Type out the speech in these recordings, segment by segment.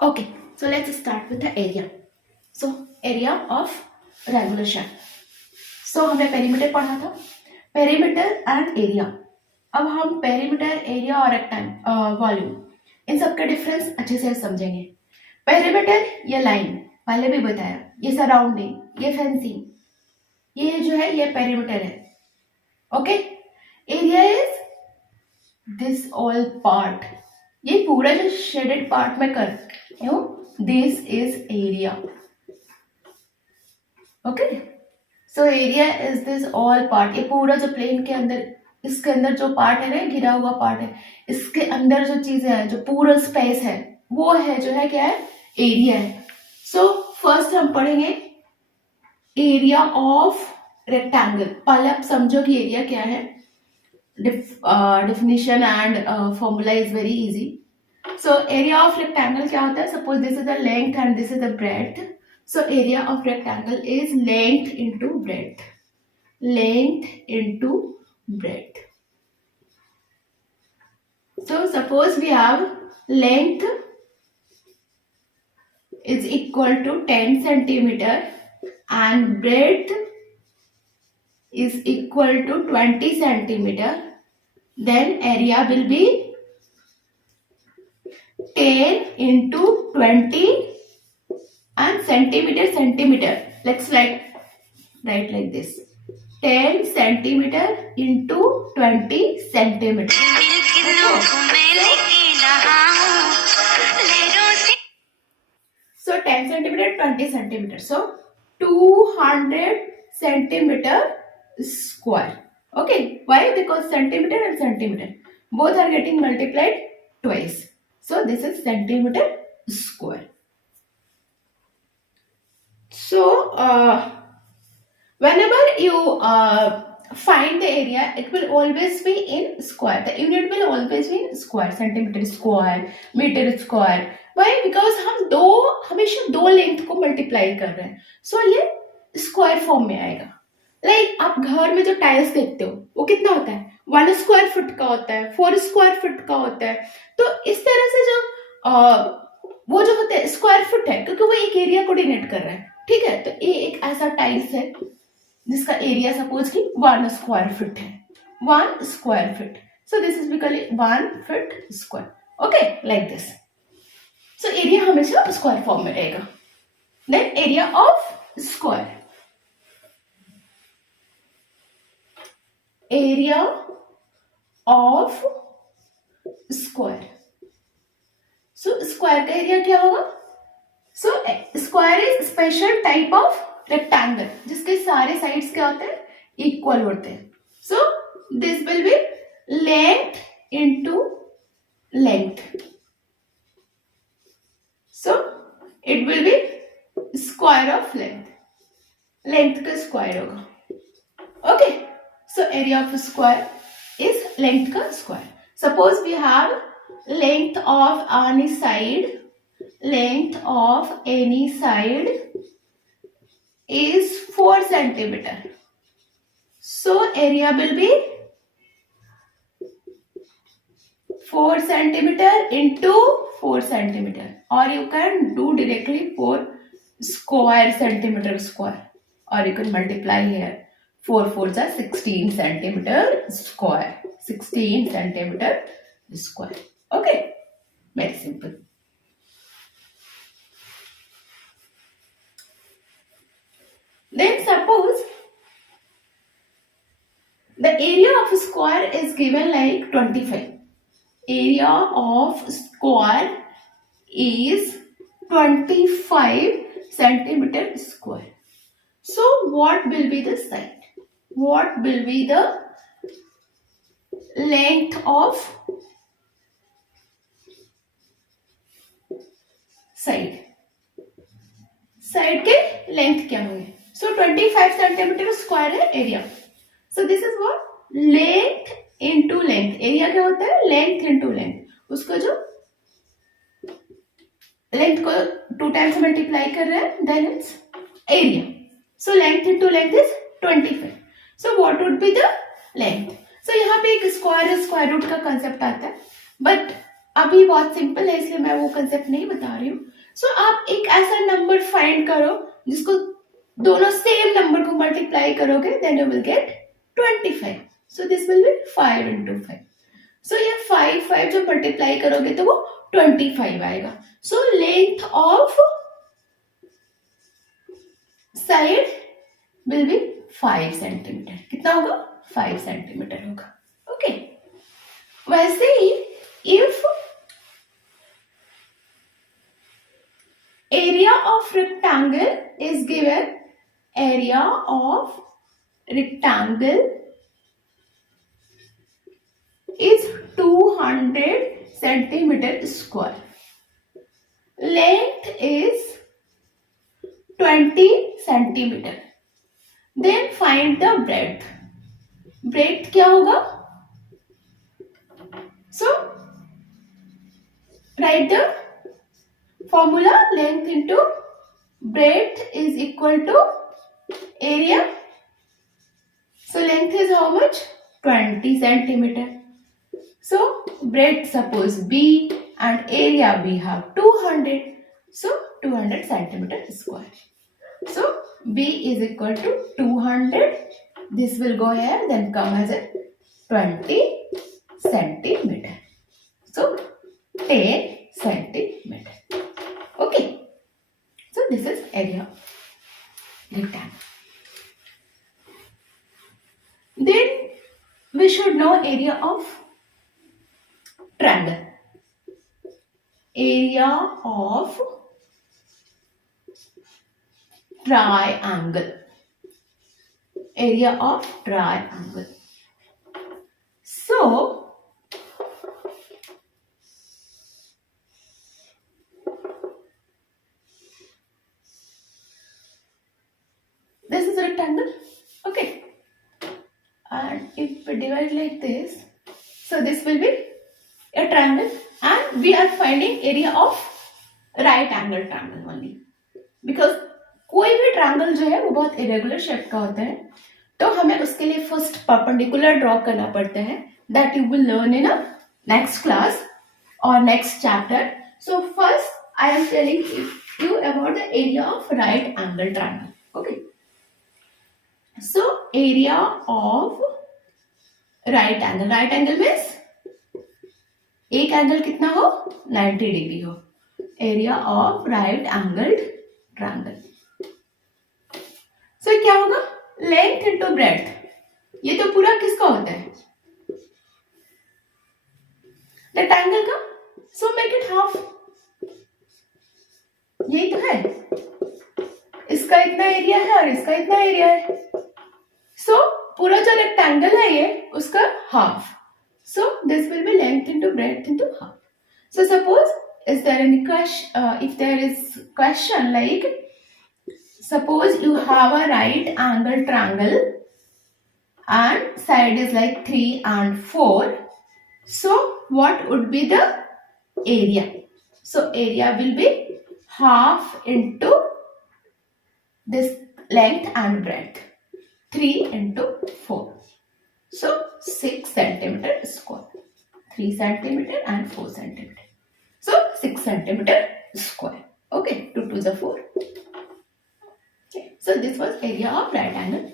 Okay, so let's start with the area. So area of regular shape. So हमने perimeter पढ़ा था, perimeter and area. अब हम perimeter, area और volume इन सबके डिफरेंस अच्छे से समझेंगे. पेरीमीटर ये लाइन पहले भी बताया, ये सराउंडिंग, ये फेंसिंग, ये जो है ये पेरीमीटर है. Okay, area is this all part, ये पूरा जो शेडेड पार्ट में कर this is area. Okay, so area is this all part, ये पूरा जो प्लेन के अंदर, इसके अंदर जो पार्ट है ना, घिरा हुआ पार्ट है, इसके अंदर जो चीजें हैं, जो पूरा स्पेस है, वो है जो है क्या है, एरिया है. सो फर्स्ट हम पढ़ेंगे एरिया ऑफ रेक्टेंगल. पहले आप समझो कि एरिया क्या है. definition and formula is very easy. So area of rectangle क्या होता है? Suppose this is the length and this is the breadth. So area of rectangle is length into breadth. Length into breadth. So suppose we have length is equal to 10 centimeter and breadth is equal to 20 centimeter. Then area will be 10 into 20 and centimeter. Let's write like this. 10 centimeter into 20 centimeter. So 10 centimeter, 20 centimeter. So 200 centimeter square. Okay, why? Because centimeter and centimeter both are getting multiplied twice. So this is centimeter square. So whenever you find the area, it will always be in square. The unit will always be in square. Centimeter square, meter square. Why? Because हम हमेशा दो length को multiply कर रहे हैं. So ये square form में आएगा. लाइक आप घर में जो टाइल्स देखते हो वो कितना होता है, 1 स्क्वायर फुट का होता है, 4 स्क्वायर फुट का होता है. तो इस तरह से जो वो जो होता है स्क्वायर फुट है, क्योंकि वो एक एरिया को डिनोट कर रहा है. ठीक है, तो ये एक ऐसा टाइल्स है जिसका एरिया सपोज कि 1 स्क्वायर फुट है. 1 square foot. So this is because 1 foot square. Okay, like this. So area हमेशा स्क्वायर फॉर्म में रहेगा. Then area of square. area of square. So square का एरिया क्या होगा? So square is special type of rectangle जिसके सारे sides क्या होते हैं, इक्वल होते हैं. So this will be length into length. So it will be square of length. Length का square होगा. Okay. So area of a square is length का square. Suppose we have length of any side. Length of any side is 4 centimeter. So area will be 4 centimeter into 4 centimeter. Or you can do directly 4 square centimeter square. Or you can multiply here. 4 4s are 16 centimeter square. 16 centimeter square. Okay, very simple. Then suppose the area of a square is given like 25. Area of square is 25 centimeter square. So what will be the side? What will be the length of side? Side के length क्या होंगे? So 25 centimeter square है area. So this is what? Length into length. Area क्या होता है? Length into length. उसको जो length को 2 times multiply कर रहे हैं, then it's area. So length into length is 25. So what would be the length? So यहाँ पे एक स्क्वायर रूट का कंसेप्ट आता है, बट अभी बहुत सिंपल है इसलिए मैं वो कंसेप्ट नहीं बता रही हूँ. सो आप एक ऐसा नंबर फाइंड करो जिसको दोनों सेम नंबर को मल्टीप्लाई करोगे, then you will get 25. So this will be 5 into 5. So ये 5 जब मल्टीप्लाई करोगे तो वो 25 आएगा. So length of side will be 5 centimetre. कितना होगा? 5 सेंटीमीटर होगा. ओके. वैसे ही if area of rectangle is given, area of rectangle is 200 centimeter square. Length is 20 centimeter. Then find the breadth. Breadth क्या होगा? So write the formula. Length into breadth is equal to area. So length is how much? 20 centimeter. So breadth suppose B and area we have 200. So 200 centimeter square. So B is equal to 200. This will go here, then come as a 20 centimeter. So 10 centimeter. Okay. So this is area rectangle. Then we should know area of triangle. Area of triangle. Area of triangle. So this is a rectangle. Okay. And if we divide like this, so this will be a triangle, and we are finding area of right angle triangle only, because कोई भी triangle जो है वो बहुत irregular shape का होता है, तो हमें उसके लिए फर्स्ट परपेंडिकुलर ड्रॉ करना पड़ता है. That you will learn in a next class और next chapter. So first I am telling you about the area of right angle triangle. Okay. So area of right angle. Right angle means एक angle कितना हो? 90 degree हो. Area of right angled triangle. So क्या होगा? Length into breadth. ये तो पूरा किसका होता है? रेक्टेंगल का. So make it half. यही तो है. इसका इतना एरिया है और इसका इतना एरिया है. सो पूरा जो रेक्टेंगल है ये उसका half. So this will be length into breadth into half. So suppose is there any question? If there is question like, suppose you have a right angle triangle and side is like 3 and 4. So what would be the area? So area will be half into this length and breadth. 3 into 4. So 6 centimeter square. 3 centimeter and 4 centimeter. So 6 centimeter square. Okay, 2 to the 4. Okay. So this was area of right angle.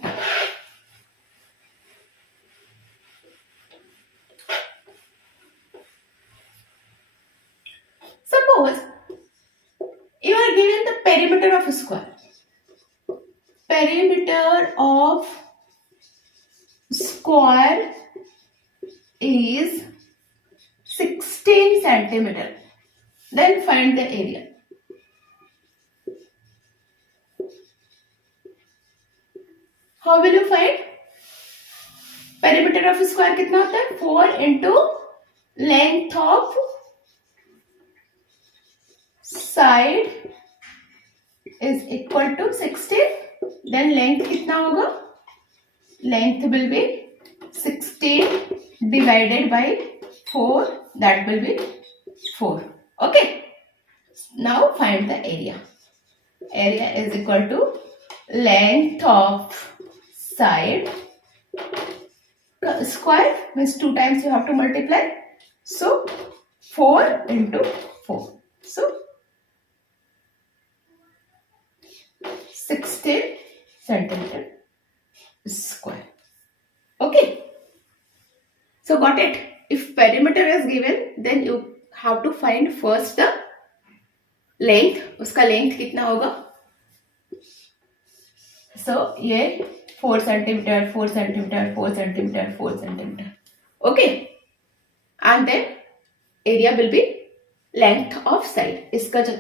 Suppose you are given the perimeter of a square. Perimeter of square is 16 centimeter. Then find the area. How will you find? Perimeter of square कितना होता है? 4 into length of side is equal to 16. Then length कितना होगा? Length will be 16 divided by 4. That will be 4. Okay. Now find the area. Area is equal to length of side. Square means 2 times you have to multiply. So 4 into 4. So 16 centimeter square. Okay. So got it? If perimeter is given, then you have to find first the length. उसका length कितना होगा? So ये 4 centimeter, 4 centimeter, 4 centimeter, 4 centimeter. Okay. And then area will be length of side. इसका जो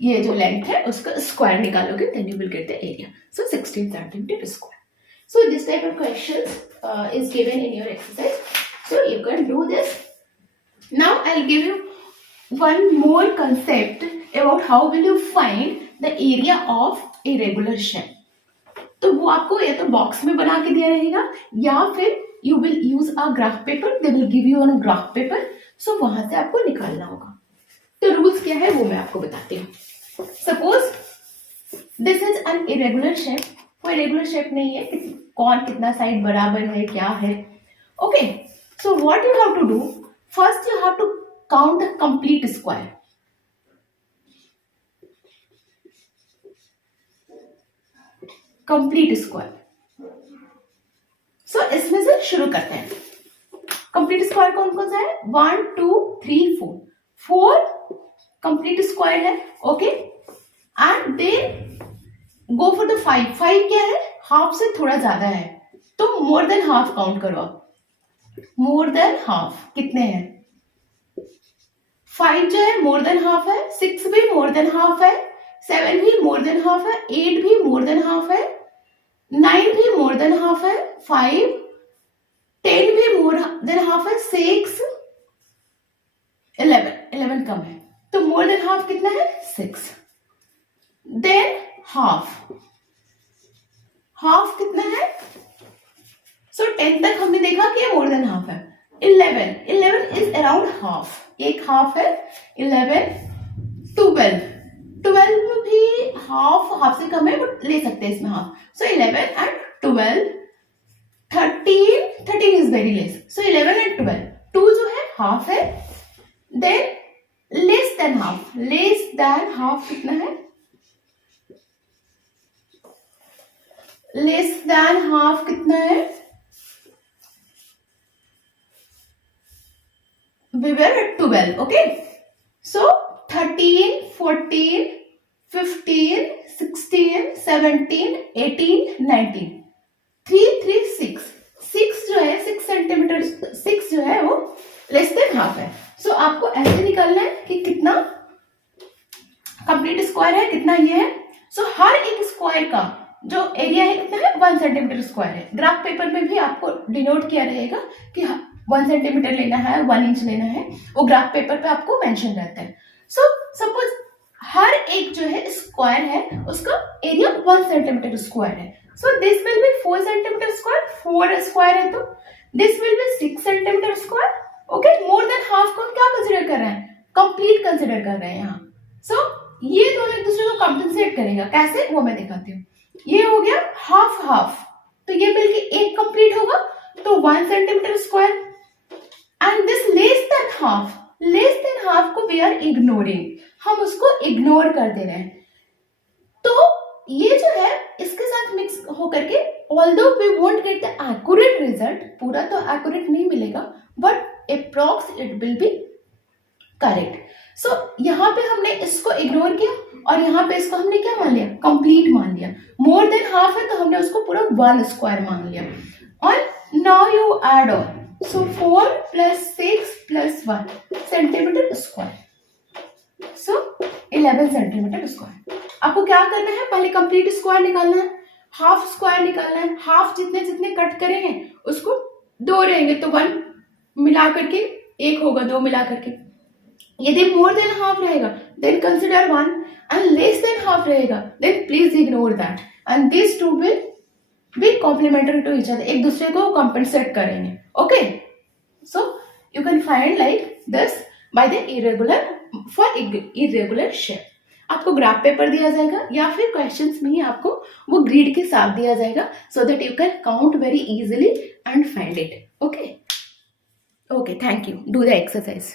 ये जो length है उसका square निकालोगे, then you will get the area. So 16 centimeter square. So this type of questions is given in your exercise. So you can do this. Now I'll give you one more concept about how will you find the area of irregular shape. तो वो आपको या तो box में बना के दिया रहेगा या फिर you will use a graph paper. They will give you on graph paper. So वहां से आपको निकालना होगा. तो रूल्स क्या है वो मैं आपको बताती हूँ. Suppose this is an irregular shape. कोई रेगुलर शेप नहीं है कि कौन कितना साइड बराबर है क्या है. Okay. So what you have to do, first you have to count the complete square. Complete square. So इसमें से शुरू करते हैं. कंप्लीट स्क्वायर कौन कौन सा है? 1 2 3 4. 4 कंप्लीट स्क्वायर है. Okay. And then go for the 5. 5 क्या है? हाफ से थोड़ा ज्यादा है, तो मोर देन हाफ काउंट करो आप. मोर देन हाफ कितने हैं? 5 जो है मोर देन हाफ है, 6 भी मोर देन हाफ है, 7 भी मोर देन हाफ है, 8 भी मोर देन हाफ है, 9 भी मोर देन हाफ है, 5 10 भी मोर देन हाफ है, 6 11 कम है, तो मोर देन हाफ कितना है? 6. देन हाफ कितना है? सो 10 तक हमने देखा कि मोर देन हाफ है. 11 इज अराउंड हाफ. एक हाफ है. 11 12 भी हाफ से कम है बट ले सकते हैं इसमें half. So 11 and 12. 13 is very less. So 11 and 12. 2 जो है हाफ है. देन लेस देन हाफ कितना है? लेस देन हाफ कितना है? We were at 12. Okay. So 13, 14, 15, 16, 17, 18, 19. 3, 3, 6. 6 जो है 6 सेंटीमीटर. 6 जो है वो लेस देन हाफ है. सो आपको ऐसे निकालना है कि कितना कंप्लीट स्क्वायर है, कितना ये है. सो हर एक स्क्वायर का जो एरिया है कितना है? 1 सेंटीमीटर स्क्वायर है. ग्राफ पेपर में भी आपको डिनोट किया रहेगा कि 1 सेंटीमीटर लेना है, 1 इंच लेना है, वो ग्राफ पेपर पे आपको मेंशन रहता है. सो सपोज हर एक जो है स्क्वायर है उसका एरिया 1 सेंटीमीटर स्क्वायर है. सो this will B 4 centimetre square. 4 square है तो this will B 6 centimetre square. Okay. More than half को हम क्या कंसिडर कर रहे हैं? कंप्लीट कंसिडर कर रहे हैं यहाँ. सो ये दोनों एक दूसरे को कंपनसेट करेगा. कैसे वो मैं दिखाती हूँ. ये हो गया हाफ, तो ये मिलके एक कंप्लीट होगा तो 1 centimetre square. And this less than half को वी आर इग्नोरिंग. हम उसको इग्नोर कर दे रहे हैं. तो ये जो है इसके साथ मिक्स होकर के although we won't get the accurate result, पूरा तो एक्यूरेट नहीं मिलेगा but approx it will be correct. So यहाँ पे हमने इसको इग्नोर किया और यहाँ पे इसको हमने क्या मान लिया? कंप्लीट मान लिया. मोर देन हाफ है तो हमने उसको पूरा 1 स्क्वायर मान लिया. और now you add on. So 4 plus 6 plus 1 centimetre square. So 11 centimetre square. आपको क्या करना है? पहले कंप्लीट स्क्वायर निकालना है, हाफ स्क्वायर निकालना है. हाफ जितने कट करेंगे उसको 2 रहेंगे तो 1 मिला करके 1 होगा, 2 मिला करके. यदि मोर देन हाफ रहेगा then consider 1 and less than half रहेगा then please ignore that. And this two will be complementary to each other. एक दूसरे को कंपेंसेट करेंगे. Okay, so you can find like this by the irregular shape. आपको graph paper दिया जाएगा या फिर क्वेश्चंस में ही आपको वो ग्रिड के साथ दिया जाएगा so that you can count very easily and find it. Okay, thank you. Do the exercise.